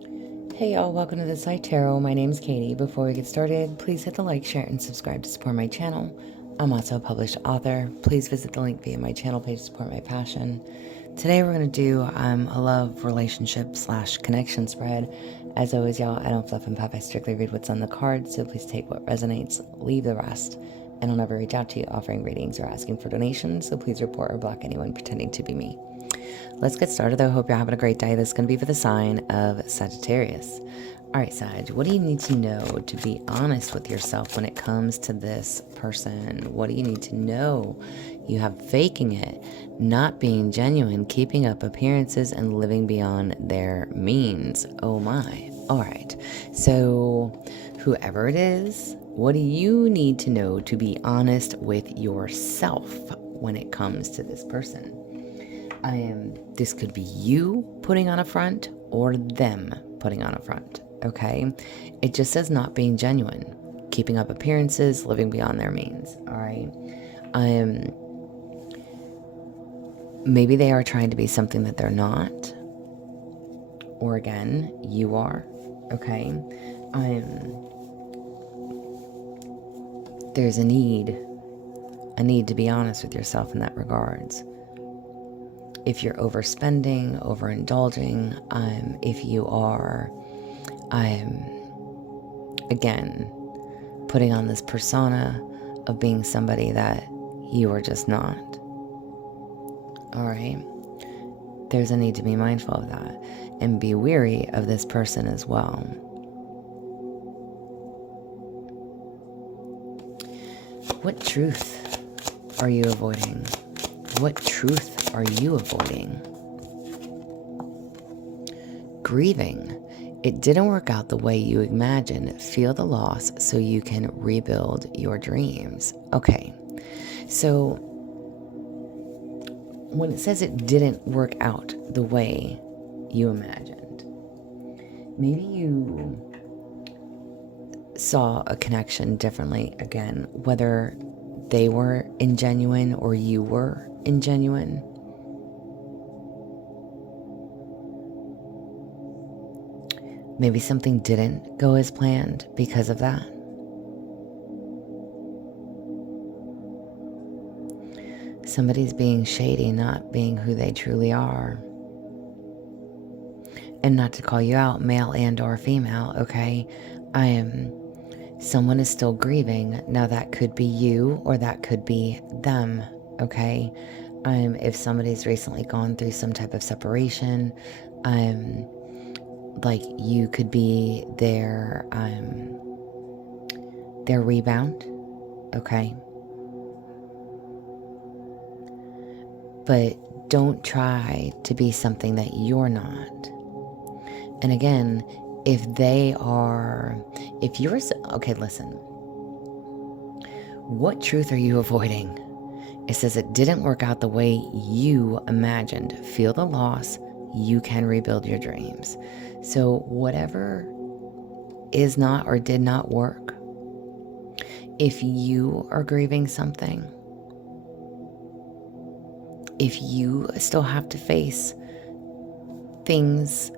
Hey y'all, welcome to the Side Tarot. My name's Katie. Before we get started, please hit the like, share, and subscribe to support my channel. I'm also a published author. Please visit the link via my channel page to support my passion. Today we're going to do a love relationship / connection spread. As always, y'all, I don't fluff and puff. I strictly read what's on the cards, so please take what resonates, leave the rest. And I'll never reach out to you offering readings or asking for donations, so please report or block anyone pretending to be me. Let's get started though. Hope you're having a great day. This is going to be for the sign of Sagittarius. All right, Sag, what do you need to know to be honest with yourself when it comes to this person? What do you need to know? You have faking it, not being genuine, keeping up appearances, and living beyond their means. Oh my. All right. So, whoever it is, what do you need to know to be honest with yourself when it comes to this person? This could be you putting on a front or them putting on a front, okay? It just says not being genuine, keeping up appearances, living beyond their means, all right? Maybe they are trying to be something that they're not, or again, you are, okay? There's a need to be honest with yourself in that regards. If you're overspending, overindulging, if you are, again, putting on this persona of being somebody that you are just not. All right? There's a need to be mindful of that and be wary of this person as well. What truth are you avoiding? What truth are you avoiding? Grieving. It didn't work out the way you imagined. Feel the loss so you can rebuild your dreams. Okay, so when it says it didn't work out the way you imagined, maybe you saw a connection differently again, whether they were ingenuine or you were ingenuine. Maybe something didn't go as planned because of that. Somebody's being shady, not being who they truly are. And not to call you out, male and or female, okay? Someone is still grieving. Now that could be you or that could be them, okay? If somebody's recently gone through some type of separation, like you could be their rebound, okay? But don't try to be something that you're not. And again, if you're, okay, listen. What truth are you avoiding? It says it didn't work out the way you imagined. Feel the loss. You can rebuild your dreams. So whatever is not or did not work, if you are grieving something, if you still have to face things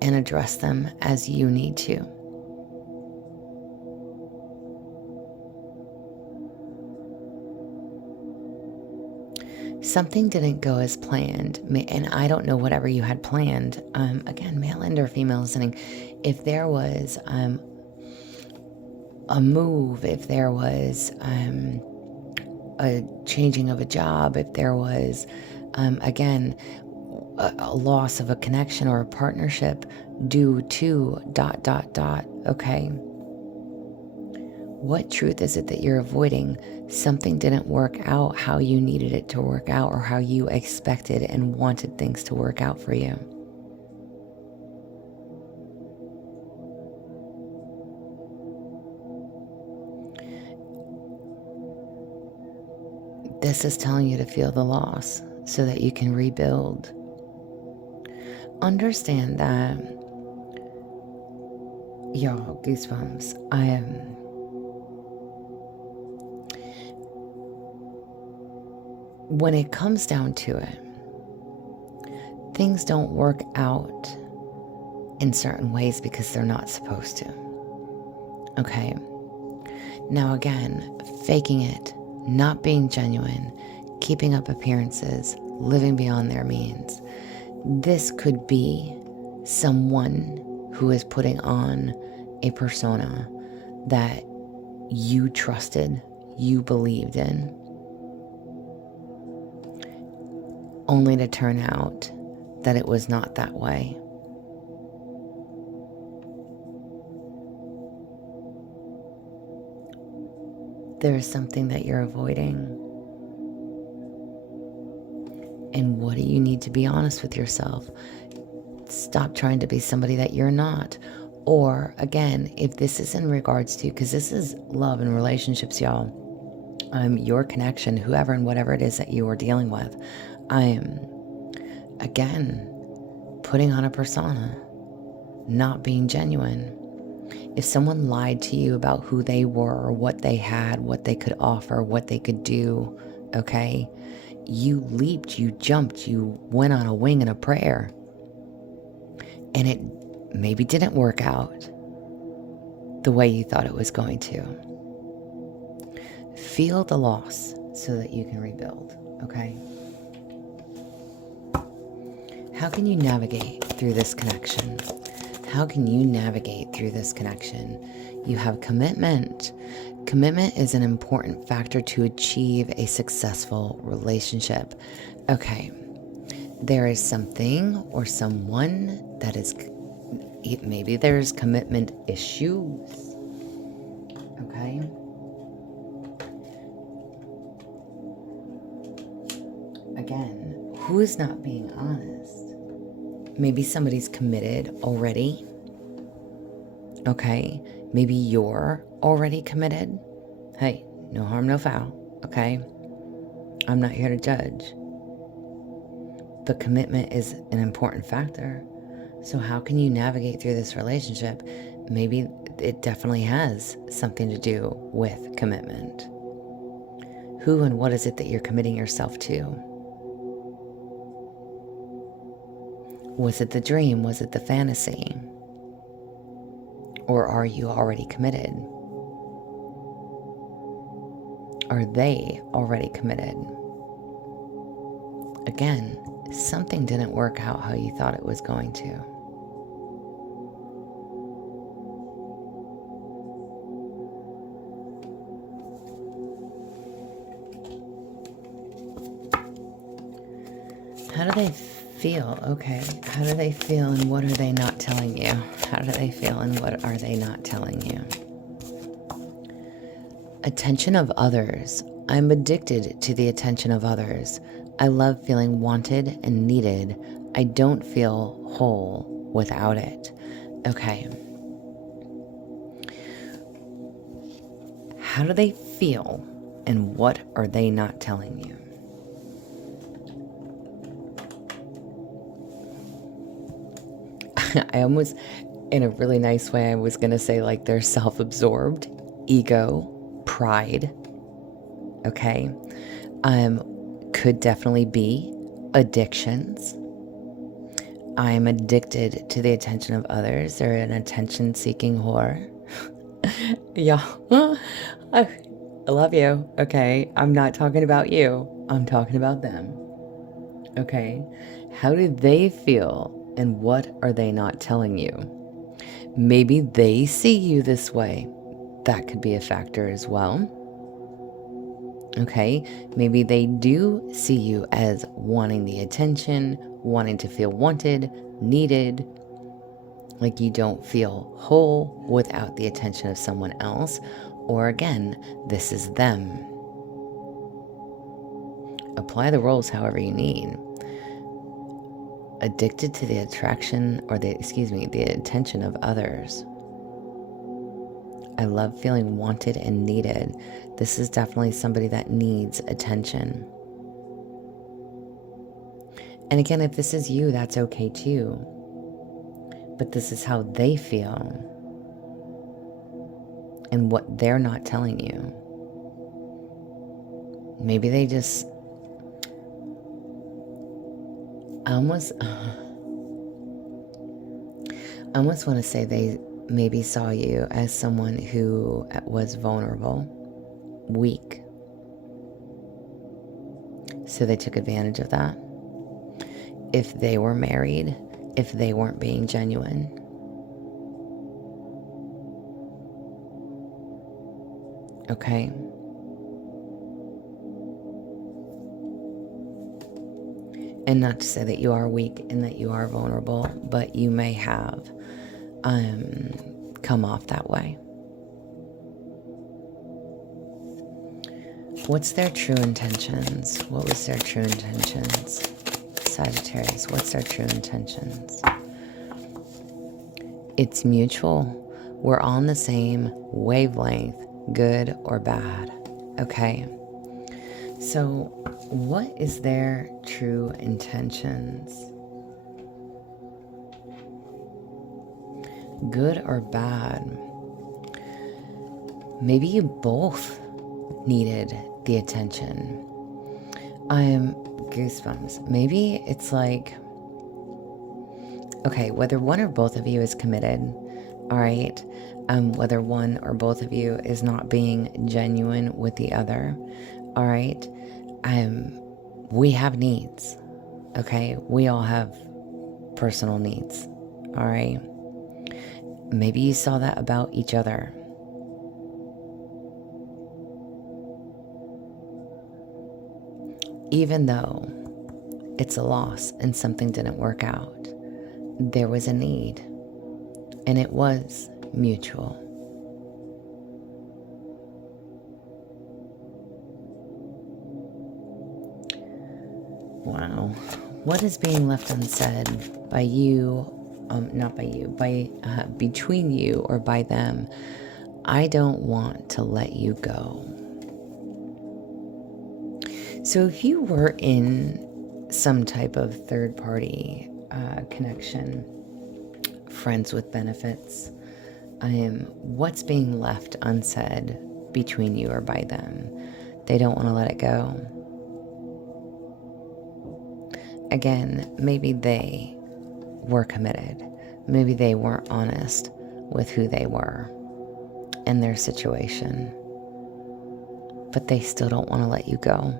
and address them as you need to, something didn't go as planned, and I don't know whatever you had planned. Again, male and or female listening, if there was a move, if there was a changing of a job, if there was, again, a loss of a connection or a partnership due to ... okay? What truth is it that you're avoiding? Something didn't work out how you needed it to work out or how you expected and wanted things to work out for you. This is telling you to feel the loss so that you can rebuild. Understand that, y'all, goosebumps. When it comes down to it, things don't work out in certain ways because they're not supposed to. Okay? Now again, faking it, not being genuine, keeping up appearances, living beyond their means. This could be someone who is putting on a persona that you trusted, you believed in, only to turn out that it was not that way. There is something that you're avoiding. And what do you need to be honest with yourself? Stop trying to be somebody that you're not. Or again, if this is in regards to, because this is love and relationships, y'all. Your connection, whoever and whatever it is that you are dealing with. Again, putting on a persona, not being genuine. If someone lied to you about who they were, what they had, what they could offer, what they could do, okay? You leaped, you jumped, you went on a wing and a prayer. And it maybe didn't work out the way you thought it was going to. Feel the loss so that you can rebuild, okay? How can you navigate through this connection? How can you navigate through this connection? You have commitment. Commitment is an important factor to achieve a successful relationship. Okay, there is something or someone that is, maybe there's commitment issues. Okay. Again, who is not being honest? Maybe somebody's committed already. Okay. Maybe you're already committed. Hey, no harm, no foul. Okay. I'm not here to judge. But commitment is an important factor. So how can you navigate through this relationship? Maybe it definitely has something to do with commitment. Who and what is it that you're committing yourself to? Was it the dream? Was it the fantasy? Or are you already committed? Are they already committed? Again, something didn't work out how you thought it was going to. How do they feel? Okay. How do they feel and what are they not telling you? How do they feel and what are they not telling you? Attention of others. I'm addicted to the attention of others. I love feeling wanted and needed. I don't feel whole without it. Okay. How do they feel and what are they not telling you? I almost, in a really nice way, I was going to say like they're self-absorbed, ego, pride. Okay. Could definitely be addictions. I'm addicted to the attention of others. They're an attention-seeking whore. Yeah. I love you. Okay. I'm not talking about you. I'm talking about them. Okay. How do they feel? And what are they not telling you? Maybe they see you this way. That could be a factor as well. Okay, maybe they do see you as wanting the attention, wanting to feel wanted, needed, like you don't feel whole without the attention of someone else. Or again, this is them. Apply the roles however you need. Addicted to the attraction or the attention of others. I love feeling wanted and needed. This is definitely somebody that needs attention. And again, if this is you, that's okay too. But this is how they feel and what they're not telling you. Maybe they just I almost want to say they maybe saw you as someone who was vulnerable, weak. So they took advantage of that. If they were married, if they weren't being genuine. Okay. And not to say that you are weak and that you are vulnerable, but you may have come off that way. What's their true intentions? What was their true intentions? Sagittarius, what's their true intentions? It's mutual. We're on the same wavelength, good or bad. Okay. So what is their true intentions? Good or bad? Maybe you both needed the attention. Goosebumps. Maybe it's like, okay, whether one or both of you is committed, all right, whether one or both of you is not being genuine with the other, all right, we have needs, okay? We all have personal needs, all right? Maybe you saw that about each other. Even though it's a loss and something didn't work out, there was a need, and it was mutual. Wow. What is being left unsaid by you, not by you, by between you or by them? I don't want to let you go. So if you were in some type of third-party connection, friends with benefits, what's being left unsaid between you or by them? They don't want to let it go. Again, maybe they were committed. Maybe they weren't honest with who they were and their situation, but they still don't want to let you go.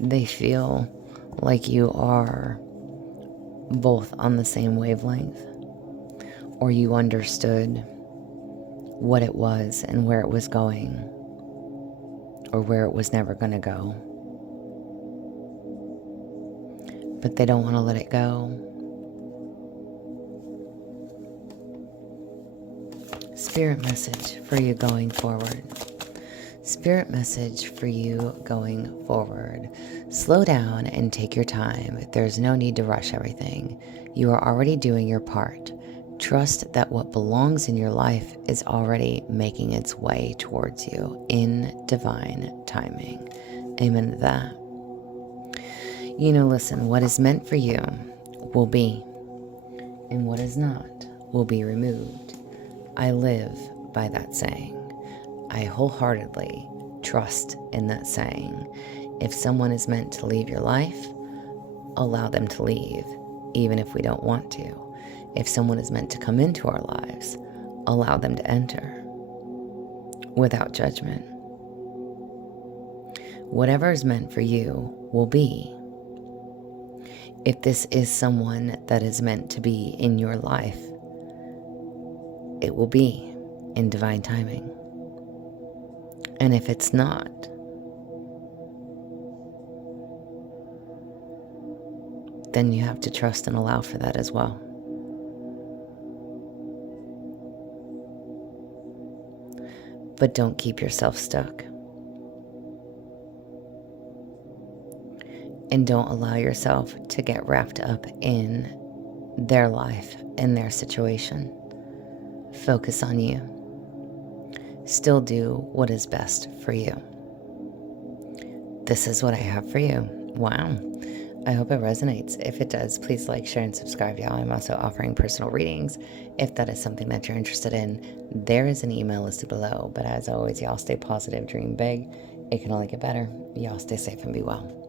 They feel like you are both on the same wavelength, or you understood what it was and where it was going, or where it was never going to go. But they don't want to let it go. Spirit message for you going forward. Spirit message for you going forward. Slow down and take your time. There's no need to rush everything. You are already doing your part. Trust that what belongs in your life is already making its way towards you in divine timing. Amen to that. Listen, what is meant for you will be, and what is not will be removed. I live by that saying. I wholeheartedly trust in that saying. If someone is meant to leave your life, allow them to leave, even if we don't want to. If someone is meant to come into our lives, allow them to enter without judgment. Whatever is meant for you will be. If this is someone that is meant to be in your life, it will be in divine timing. And if it's not, then you have to trust and allow for that as well. But don't keep yourself stuck. And don't allow yourself to get wrapped up in their life and their situation. Focus on you. Still do what is best for you. This is what I have for you. Wow. I hope it resonates. If it does, please like, share, and subscribe, y'all. I'm also offering personal readings. If that is something that you're interested in, there is an email listed below. But as always, y'all stay positive, dream big. It can only get better. Y'all stay safe and be well.